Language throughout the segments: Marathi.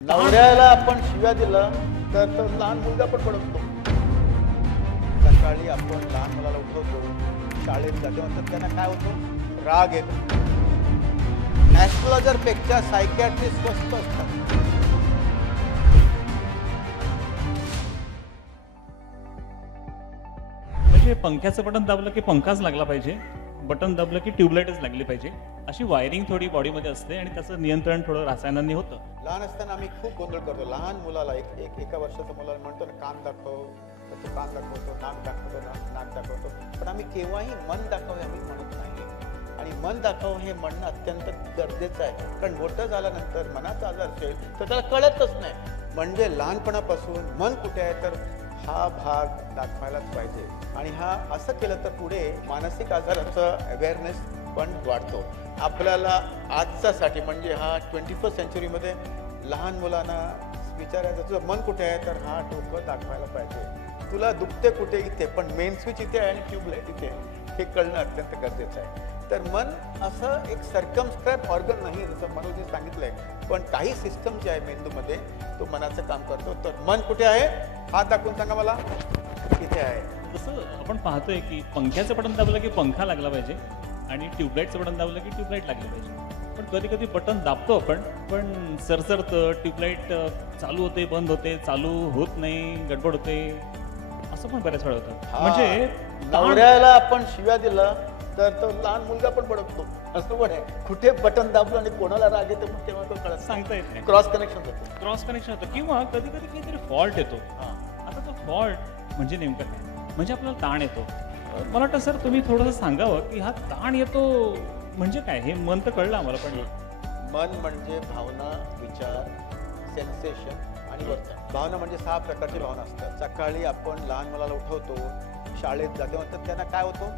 नवऱ्याला आपण शिव्या दिला तर तो लहान मुलगा पण भडकतो. सकाळी आपण लहान मुलाला उठवतो, शाळेत जातो, तर त्यांना काय होतो? राग येतो. ॲस्ट्रोलॉजर पेक्षा सायकॅट्रिस्ट स्वस्त असतात. म्हणजे पंख्याचं बटन दाबलं की पंखाच लागला पाहिजे, बटन दाबलं की ट्यूबलाईटच लागली पाहिजे, अशी वायरिंग थोडी बॉडीमध्ये असते आणि त्याचं नियंत्रण थोडं रसायनांनी होतं. लहान असताना आम्ही खूप गोंधळ करतो. लहान मुलाला एका वर्षाच्या मुलाला म्हणतो ना, कान दाखव, त्याचं कान दाखवतो, नाक दाखवतो, नाक दाखवतो, पण आम्ही केव्हाही मन दाखव आम्ही म्हणत नाही. आणि मन दाखव हे म्हणणं अत्यंत गरजेचं आहे, कारण मोठं झाल्यानंतर मनाचा आजार असेल तर त्याला कळतच नाही. म्हणजे लहानपणापासून मन कुठे आहे तर हा भाग दाखवायलाच पाहिजे. आणि हा असं केलं तर पुढे मानसिक आजाराचा अवेअरनेस पण वाढतो. आपल्याला आजच्यासाठी म्हणजे हा 21st सेंचुरीमध्ये लहान मुलांना विचारायचं तुझं मन कुठे आहे तर हा डोकं दाखवायला पाहिजे. तुला दुखते कुठे? इथे, पण मेन स्विच इथे आहे आणि ट्यूबलाईट इथे, हे कळणं अत्यंत गरजेचं आहे. तर मन असं एक सर्कमस्क्राईब ऑर्गन नाही, जसं मनोजी सांगितलंय, पण काही सिस्टम जे आहे मेंदूमध्ये तो मनाचं काम करतो. तर मन कुठे आहे? हात दाखवून सांगा मला. इथे आहे. जसं आपण पाहतोय की पंख्याचं बटन दाबलं की पंखा लागला पाहिजे आणि ट्यूबलाईटचं बटन दाबलं की ट्यूबलाईट लागली पाहिजे. पण कधी कधी बटन दाबतो आपण, पण सरसरतं, ट्यूबलाईट चालू होते, बंद होते, चालू होत नाही, गडबड होते, असं पण बऱ्याच वेळा होतं. म्हणजे नवऱ्याला आपण शिव्या दिला तर तो लहान मुलगा पण भडकतो. असं पण आहे. कुठे बटन दाबलं आणि कोणाला राग येतो मग तेव्हा तो कळत सांगता येत नाही. क्रॉस कनेक्शन होतं. क्रॉस कनेक्शन होतं किंवा कधी कधी काहीतरी फॉल्ट येतो. आता तो फॉल्ट म्हणजे नेमकं काय? म्हणजे आपल्याला ताण येतो. मला वाटतं सर तुम्ही थोडंसं सांगावं की हा ताण येतो म्हणजे काय? हे मन तर कळलं आम्हाला, पण मन म्हणजे भावना, विचार, सेन्सेशन आणि वर्तन. भावना म्हणजे 6 प्रकारची भावना असतात. सकाळी आपण लहान मुलाला उठवतो, शाळेत जातो, तर त्यांना काय होतो?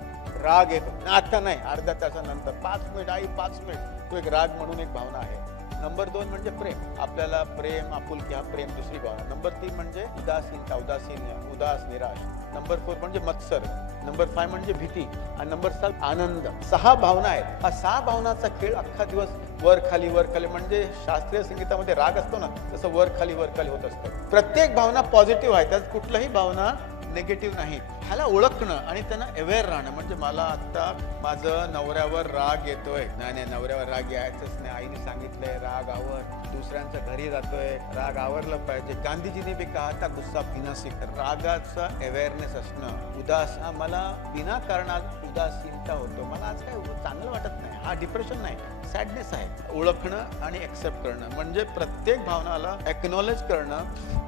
राग येतो. आता नाही, अर्ध्या तासानंतर 5 मिनिट आई 5 मिनिट, तो एक राग म्हणून एक भावना आहे. नंबर 2 म्हणजे प्रेम. आपल्याला प्रेम, आपुलकी, हा प्रेम दुसरी भावना. नंबर 3 म्हणजे उदासीनता, उदास, निराश. नंबर 4 म्हणजे मत्सर. नंबर 5 म्हणजे भीती. आणि नंबर 7 आनंद. 6 भावना आहेत. हा 6 भावनाचा खेळ अख्खा दिवस वर खाली म्हणजे शास्त्रीय संगीतामध्ये राग असतो ना, तसं वर खाली होत असतं. प्रत्येक भावना पॉझिटिव्ह आहे, त्यात कुठलाही भावना निगेटिव्ह नाही. ह्याला ओळखणं आणि त्यांना अवेअर राहणं. म्हणजे मला आता माझं नवऱ्यावर राग येतोय, नाही नवऱ्यावर राग यायचंच नाही, आईने सांगितलंय राग आवर, दुसऱ्यांच्या घरी जातोय, राग आवरलं पाहिजे. गांधीजीने बी कहा था गुस्सा पीना सीख. रागाचा अवेअरनेस असणं. उदास, मला विनाकारणात उदासीनता होतो, मला आज काय चांगलं वाटत नाही, हा डिप्रेशन नाही, सॅडनेस आहे. ओळखणं आणि एक्सेप्ट करणं म्हणजे प्रत्येक भावनाला एक्नॉलेज करणं,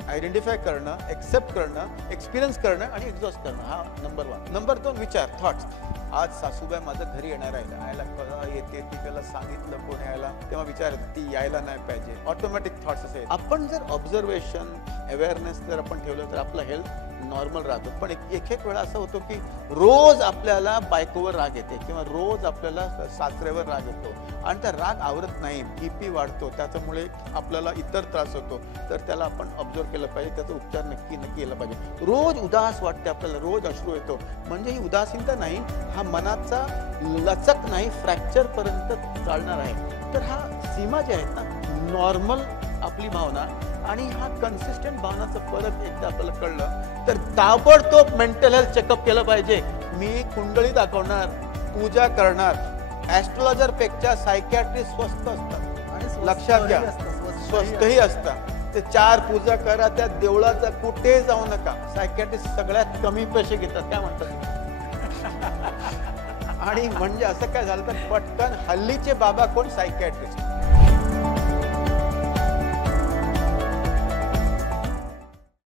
आयडेंटिफाय करणं, एक्सेप्ट करणं, एक्सपिरियन्स करणं आणि एक्झॉस्ट करणं. हा नंबर 1. नंबर 2 विचार, थॉट्स. आज सासूबाई माझं घरी येणार आहे, यायला कळा येते, ती त्याला सांगितलं कोण यायला, तेव्हा विचार ती यायला नाही पाहिजे. ऑटोमॅटिक थॉट्स असे. आपण जर ऑब्झर्वेशन, अवेअरनेस जर आपण ठेवलं तर आपलं हेल्थ नॉर्मल राहतो. पण एक वेळा असं होतो की रोज आपल्याला बायकोवर राग येते किंवा रोज आपल्याला सासऱ्यावर राग येतो आणि त्या राग आवरत नाही, BP वाढतो, त्याच्यामुळे आपल्याला इतर त्रास होतो. तर त्याला आपण ऑब्झर्व केलं पाहिजे, त्याचा उपचार नक्की केला पाहिजे. रोज उदास वाटते आपल्याला, रोज अश्रू येतो, म्हणजे ही उदासीनता नाही, हा मनाचा लचक नाही, फ्रॅक्चर पर्यंत चालणार आहे. तर हा सीमा जे आहेत ना, नॉर्मल आपली भावना आणि हा कन्सिस्टंट भावनाचा फरक एकदा आपल्याला कळलं तर ताबडतोब मेंटल हेल्थ चेकअप केलं पाहिजे. मी कुंडली दाखवणार, पूजा करणार. ॲस्ट्रोलॉजर पेक्षा सायकॅट्रिस्ट स्वस्त असतात आणि लक्षात घ्या, स्वस्तही असतात. ते 4 पूजा करा, त्या देवळाचा कुठे जाऊ नका. सायकॅट्रिस्ट सगळ्यात कमी पैसे घेतात, काय म्हणतात. आणि म्हणजे असं काय झालं तर पटकन हल्लीचे बाबा कोण? सायकॅट्रिस्ट.